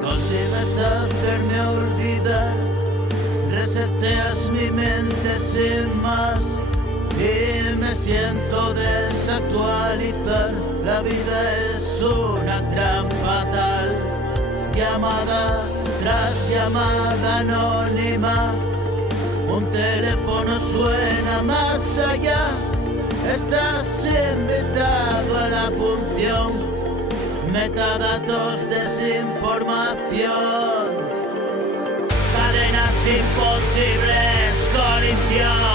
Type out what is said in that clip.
Consigues hacerme olvidar, reseteas mi mente sin más y me siento desactualizar. La vida es una trampa tal, llamada tras llamada anónima. Un teléfono suena más allá, estás invitado a la función. Metadatos, desinformación, cadenas imposibles, colisión.